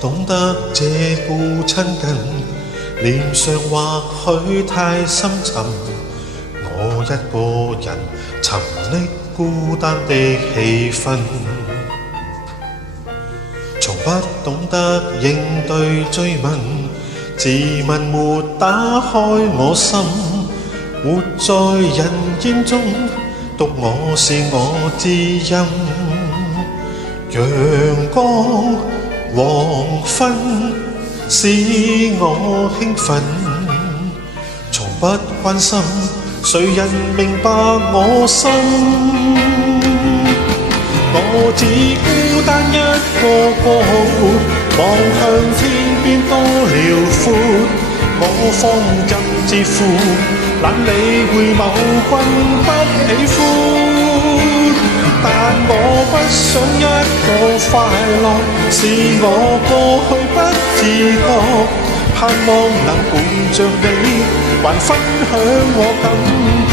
懂得這故親近，臉上或許太深沉。我一個人沉溺孤單的氣氛，從不懂得應對追問，自問沒打開我心，活在人煙中，獨我是我知音。陽光黃昏使我興奮，從不關心誰人明白我心。我只孤單一個過活，望向天邊多遼闊。我方今自負，懶理會某君不喜歡。但我不想一個快樂，是我過去不自覺，盼望能伴着你，還分享我感覺。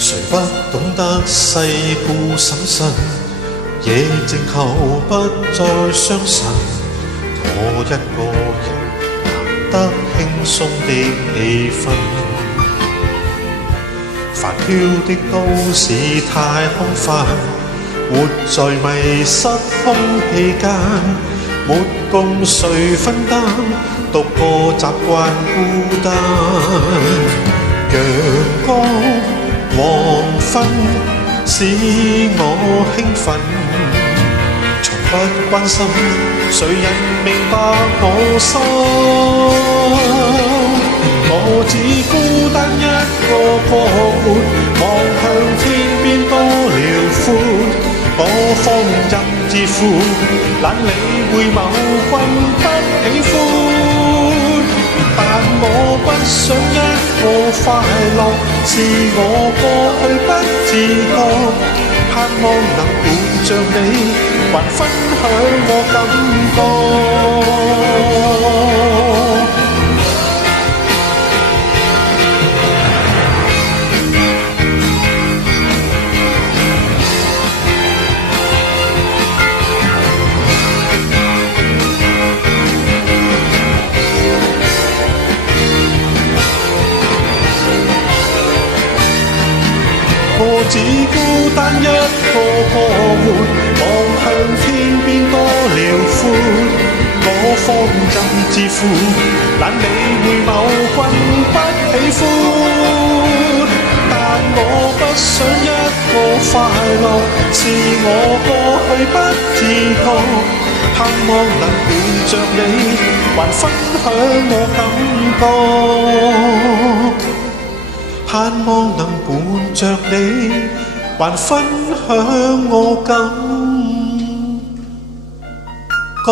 誰不懂得世故審慎，夜靜後不再傷神。我一個人難得輕鬆的氣氛，繁囂的都市太空泛，活在迷失空氣間，沒共誰分擔，獨個習慣孤單。陽光黃昏使我興奮，從不關心誰人明白我心。我只孤單一個過活，望向天邊多遼闊。我放任自負，懶理會某君不喜歡。但我不想一個快樂，是我過去不自覺，盼望能伴着你，還分享我感覺。我只孤單一個過活，望向天邊多遼闊。我放任自負，懶理會某君不喜歡。但我不想一個快樂，是我過去不自覺，盼望能伴着你，還分享我感覺。盼望能伴着你，還分享我感覺。